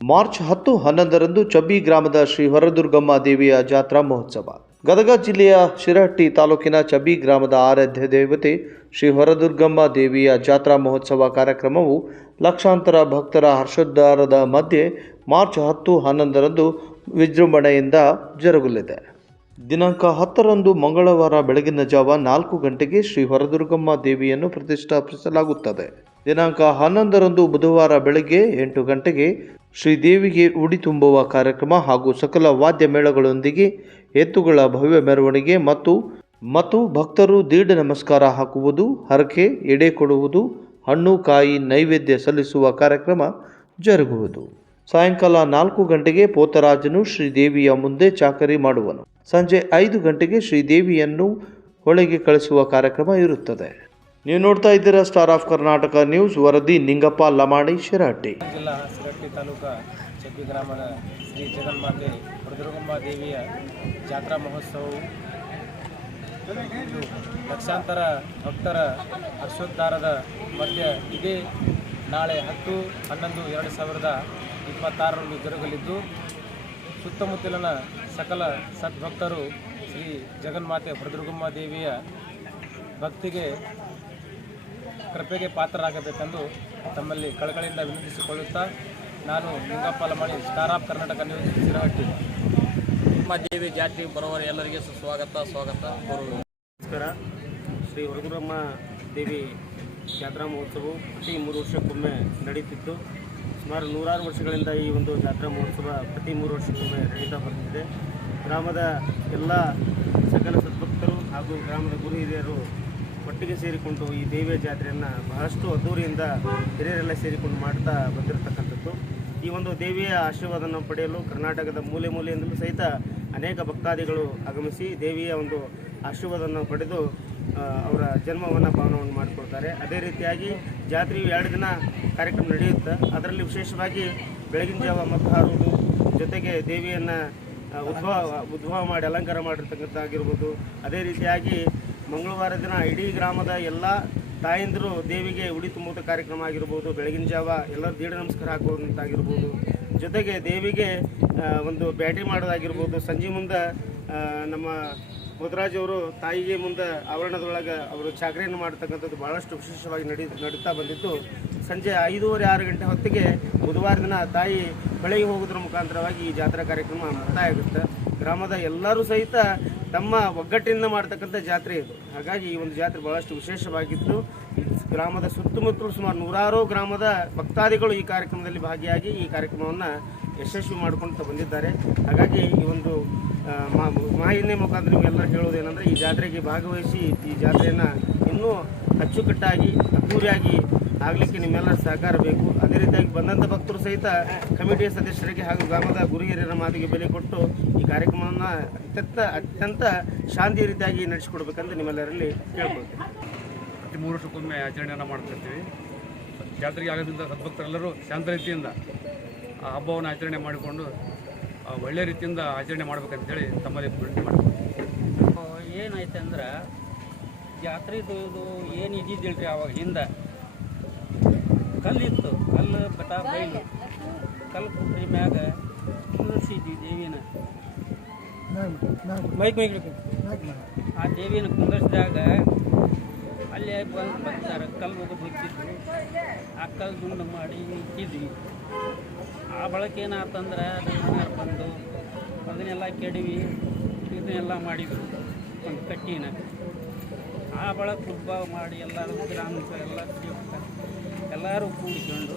March 10-11ರಂದು Chabbi ಗ್ರಾಮದ ಶ್ರೀ ಹೊರದುರ್ಗಮ್ಮ ದೇವಿಯ ಜಾತ್ರಾ ಮಹೋತ್ಸವ. ಗದಗ ಜಿಲ್ಲೆಯ ಶಿರಹಟ್ಟಿ ತಾಲೂಕಿನ ಚಬ್ಬಿ ಗ್ರಾಮದ ಆರಾಧ್ಯ ದೇವತೆ ಶ್ರೀ ಹೊರದುರ್ಗಮ್ಮ ದೇವಿಯ ಜಾತ್ರಾ ಮಹೋತ್ಸವ ಕಾರ್ಯಕ್ರಮವು ಲಕ್ಷಾಂತರ ಭಕ್ತರ ಹರ್ಷೋದ್ಗಾರದ ಮಧ್ಯೆ ಮಾರ್ಚ್ 10-11ರಂದು ವಿಜೃಂಭಣೆಯಿಂದ ಜರುಗಲಿದೆ. ದಿನಾಂಕ 10ರಂದು ಮಂಗಳವಾರ ಬೆಳಗಿನ ಜಾವ 4 ಗಂಟೆಗೆ ಶ್ರೀ ಹೊರದುರ್ಗಮ್ಮ ದೇವಿಯನ್ನು ಪ್ರತಿಷ್ಠಾಪಿಸಲಾಗುತ್ತದೆ. ದಿನಾಂಕ 11ರಂದು ಬುಧವಾರ ಬೆಳಗ್ಗೆ 8 ಗಂಟೆಗೆ ಶ್ರೀದೇವಿಗೆ ಉಡಿ ತುಂಬುವ ಕಾರ್ಯಕ್ರಮ ಹಾಗೂ ಸಕಲ ವಾದ್ಯ ಮೇಳಗಳೊಂದಿಗೆ ಎತ್ತುಗಳ ಭವ್ಯ ಮೆರವಣಿಗೆ ಮತ್ತು ಭಕ್ತರು ದೀಢ ನಮಸ್ಕಾರ ಹಾಕುವುದು, ಹರಕೆ, ಎಡೆ ಕೊಡುವುದು, ಹಣ್ಣು ಕಾಯಿ ನೈವೇದ್ಯ ಸಲ್ಲಿಸುವ ಕಾರ್ಯಕ್ರಮ ಜರುಗುವುದು. ಸಾಯಂಕಾಲ 4 ಗಂಟೆಗೆ ಪೋತರಾಜನು ಶ್ರೀದೇವಿಯ ಮುಂದೆ ಚಾಕರಿ ಮಾಡುವನು. ಸಂಜೆ 5 ಗಂಟೆಗೆ ಶ್ರೀದೇವಿಯನ್ನು ಹೊಳೆಗೆ ಕಳಿಸುವ ಕಾರ್ಯಕ್ರಮ ಇರುತ್ತದೆ. ನೀವು ನೋಡ್ತಾ ಇದ್ದೀರಾ ಸ್ಟಾರ್ ಆಫ್ ಕರ್ನಾಟಕ ನ್ಯೂಸ್. ವರದಿ ನಿಂಗಪ್ಪ ಲಮಾಣಿ, ಶಿರಹಟ್ಟಿ. ಜಿಲ್ಲಾ ಶಿರಹಟ್ಟಿ ತಾಲೂಕು ಚಬ್ಬಿ ಗ್ರಾಮದ ಶ್ರೀ ಜಗನ್ಮಾತೆ ಹೊರದುರ್ಗಮ್ಮ ದೇವಿಯ ಜಾತ್ರಾ ಮಹೋತ್ಸವವು ಲಕ್ಷಾಂತರ ಭಕ್ತರ ಹರ್ಷೋದ್ಗಾರದ ಮಧ್ಯೆ ಇದೇ ನಾಳೆ 10-11-2026ರಂದು ಜರುಗಲಿದ್ದು, ಸುತ್ತಮುತ್ತಲಿನ ಸಕಲ ಸದ್ಭಕ್ತರು ಶ್ರೀ ಜಗನ್ಮಾತೆ ಹೊರದುರ್ಗಮ್ಮ ದೇವಿಯ ಭಕ್ತಿಗೆ ಕೃಪೆಗೆ ಪಾತ್ರರಾಗಬೇಕೆಂದು ತಮ್ಮಲ್ಲಿ ಕಳಕಳಿಯಿಂದ ವಿನಂತಿಸಿಕೊಳ್ಳುತ್ತಾ, ನಾನು Ningappa Lamani, star of Karnataka news, Shirahatti. ನಮ್ಮ ದೇವಿ ಜಾತ್ರೆಗೆ ಬರುವವರು ಎಲ್ಲರಿಗೆ ಸ್ವಾಗತ. ನಮಸ್ಕಾರ. ಶ್ರೀ ಹೊರದುರ್ಗಮ್ಮ ದೇವಿ ಜಾತ್ರಾ ಮಹೋತ್ಸವವು ಪ್ರತಿ 3 ವರ್ಷಕ್ಕೊಮ್ಮೆ ನಡೀತಿತ್ತು. ಸುಮಾರು 100 ವರ್ಷಗಳಿಂದ ಈ ಒಂದು ಜಾತ್ರಾ ಮಹೋತ್ಸವ ಪ್ರತಿ 3 ವರ್ಷಕ್ಕೊಮ್ಮೆ ನಡೀತಾ ಬರ್ತಿದೆ. ಗ್ರಾಮದ ಎಲ್ಲ ಸಕಲ ಸದ್ಭಕ್ತರು ಹಾಗೂ ಗ್ರಾಮದ ಗುರು ಹಿರಿಯರು ಒಟ್ಟಿಗೆ ಸೇರಿಕೊಂಡು ಈ ದೇವಿಯ ಜಾತ್ರೆಯನ್ನು ಬಹಳಷ್ಟು ಅದ್ದೂರಿಯಿಂದ ಹಿರಿಯರೆಲ್ಲ ಸೇರಿಕೊಂಡು ಮಾಡ್ತಾ ಬಂದಿರತಕ್ಕಂಥದ್ದು. ಈ ಒಂದು ದೇವಿಯ ಆಶೀರ್ವಾದವನ್ನು ಪಡೆಯಲು ಕರ್ನಾಟಕದ ಮೂಲೆ ಮೂಲೆಯಿಂದಲೂ ಸಹಿತ ಅನೇಕ ಭಕ್ತಾದಿಗಳು ಆಗಮಿಸಿ ದೇವಿಯ ಒಂದು ಆಶೀರ್ವಾದವನ್ನು ಪಡೆದು ಅವರ ಜನ್ಮವನ್ನು ಪಾವನವನ್ನು ಮಾಡಿಕೊಳ್ತಾರೆ. ಅದೇ ರೀತಿಯಾಗಿ ಜಾತ್ರೆಯು 2 ದಿನ ಕಾರ್ಯಕ್ರಮ ನಡೆಯುತ್ತೆ. ಅದರಲ್ಲಿ ವಿಶೇಷವಾಗಿ ಬೆಳಗಿನ ಜಾವ ಮದ್ದು ಹಾರುವುದು, ಜೊತೆಗೆ ದೇವಿಯನ್ನು ಉದ್ಭವ ಮಾಡಿ ಅಲಂಕಾರ ಮಾಡಿರ್ತಕ್ಕಂಥದ್ದಾಗಿರ್ಬೋದು. ಅದೇ ರೀತಿಯಾಗಿ ಮಂಗಳವಾರ ದಿನ ಇಡೀ ಗ್ರಾಮದ ಎಲ್ಲ ತಾಯಂದಿರು ದೇವಿಗೆ ಉಡಿ ತುಂಬುವ ಕಾರ್ಯಕ್ರಮ ಆಗಿರ್ಬೋದು. ಬೆಳಗಿನ ಜಾವ ಎಲ್ಲರೂ ದೀಢ ನಮಸ್ಕಾರ ಹಾಕುವಂತಾಗಿರ್ಬೋದು. ಜೊತೆಗೆ ದೇವಿಗೆ ಒಂದು ಬ್ಯಾಟಿ ಮಾಡೋದಾಗಿರ್ಬೋದು. ಸಂಜೆ ಮುಂದೆ ನಮ್ಮ ಮುದ್ರಾಜ್ ಅವರು ತಾಯಿಗೆ ಮುಂದೆ ಆವರಣದೊಳಗೆ ಅವರು ಚಾಕರಿಯನ್ನು ಮಾಡ್ತಕ್ಕಂಥದ್ದು ಭಾಳಷ್ಟು ವಿಶೇಷವಾಗಿ ನಡೀತಾ ಬಂದಿದ್ದು, ಸಂಜೆ 5:30-6 ಗಂಟೆ ಹೊತ್ತಿಗೆ ಬುಧವಾರ ದಿನ ತಾಯಿ ಹೊಳೆಗೆ ಹೋಗೋದ್ರ ಮುಖಾಂತರವಾಗಿ ಈ ಜಾತ್ರಾ ಕಾರ್ಯಕ್ರಮ ಮುಕ್ತಾಯ ಆಗುತ್ತೆ. ಗ್ರಾಮದ ಎಲ್ಲರೂ ಸಹಿತ ತಮ್ಮ ಒಗ್ಗಟ್ಟಿನಿಂದ ಮಾಡ್ತಕ್ಕಂಥ ಜಾತ್ರೆ ಇದು. ಹಾಗಾಗಿ ಈ ಒಂದು ಜಾತ್ರೆ ಭಾಳಷ್ಟು ವಿಶೇಷವಾಗಿದ್ದು, ಗ್ರಾಮದ ಸುತ್ತಮುತ್ತಲು ಸುಮಾರು 100 ಗ್ರಾಮದ ಭಕ್ತಾದಿಗಳು ಈ ಕಾರ್ಯಕ್ರಮದಲ್ಲಿ ಭಾಗಿಯಾಗಿ ಈ ಕಾರ್ಯಕ್ರಮವನ್ನು ಯಶಸ್ವಿ ಮಾಡಿಕೊಂಡು ಬಂದಿದ್ದಾರೆ. ಹಾಗಾಗಿ ಈ ಒಂದು ಮಾಹಿತಿ ಮುಖಾಂತರ ನಿಮಗೆಲ್ಲರೂ ಹೇಳೋದೇನೆಂದರೆ, ಈ ಜಾತ್ರೆಗೆ ಭಾಗವಹಿಸಿ ಈ ಜಾತ್ರೆಯನ್ನು ಇನ್ನೂ ಅಚ್ಚುಕಟ್ಟಾಗಿ ಅದ್ದೂರಿಯಾಗಿ ಆಗಲಿಕ್ಕೆ ನಿಮ್ಮೆಲ್ಲರ ಸಹಕಾರ ಬೇಕು. ಅದೇ ರೀತಿಯಾಗಿ ಬಂದಂಥ ಭಕ್ತರು ಸಹಿತ ಕಮಿಟಿಯ ಸದಸ್ಯರಿಗೆ ಹಾಗೂ ಗ್ರಾಮದ ಗುರು ಹಿರಿಯರ ಮಾತಿಗೆ ಬೆಲೆ ಕೊಟ್ಟು ಈ ಕಾರ್ಯಕ್ರಮವನ್ನು ಅತ್ಯಂತ ಶಾಂತಿ ರೀತಿಯಾಗಿ ನಡೆಸಿಕೊಡ್ಬೇಕಂತ ನಿಮ್ಮೆಲ್ಲರಲ್ಲಿ ಕೇಳ್ಕೊಳ್ತೀನಿ. ಪ್ರತಿ 3 ವರ್ಷಕ್ಕೊಮ್ಮೆ ಆಚರಣೆಯನ್ನು ಮಾಡ್ತಿರ್ತೀವಿ. ಜಾತ್ರೆಗೆ ಆಗೋದ್ರಿಂದ ಸದ್ಭಕ್ತರೆಲ್ಲರೂ ಶಾಂತ ರೀತಿಯಿಂದ ಆ ಹಬ್ಬವನ್ನು ಆಚರಣೆ ಮಾಡಿಕೊಂಡು ಒಳ್ಳೆಯ ರೀತಿಯಿಂದ ಆಚರಣೆ ಮಾಡ್ಬೇಕಂತೇಳಿ ತಮ್ಮಲ್ಲಿ ವಿನಂತಿ ಮಾಡ್ತೀವಿ. ಏನೈತೆ ಅಂದ್ರೆ ಜಾತ್ರೆದು ಏನು ಇದ್ದಿದ್ದಿಲ್ರಿ. ಅವಾಗ ಹಿಂದೆ ಕಲ್ಲಿತ್ತು, ಕಲ್ಲು ಬೆಟ್ಟ ಬೈಲು, ಕಲ್ಲು ಕುಟ್ರಿ ಮ್ಯಾಗ ಕುಂದಿರ್ಸಿದ್ವಿ ದೇವಿನ. ಆ ದೇವಿನ ಕುಂದಿರ್ಸಿದಾಗ ಅಲ್ಲೇ ಬಂದು ಬರ್ತಾರೆ, ಕಲ್ಲು ಹೋಗೋದು ಹೋಗ್ತಿದ್ವಿ. ಆ ಕಲ್ಲು ದುಂಡು ಮಾಡಿ ಇಕ್ಕಿದ್ವಿ. ಆ ಬಳಕ ಏನಾತಂದ್ರೆ ಜನ ಬಂದು ಅದನ್ನೆಲ್ಲ ಕೆಡವಿ ಇದನ್ನೆಲ್ಲ ಮಾಡಿದ್ರು ಒಂದು ಕಟ್ಟಿನ. ಆ ಬಳಕ ಉದ್ಭವ ಮಾಡಿ ಎಲ್ಲರೂ ಗ್ರಾಮಕ್ಕೆ ಎಲ್ಲ ಎಲ್ಲರೂ ಕೂಡಿಕೊಂಡು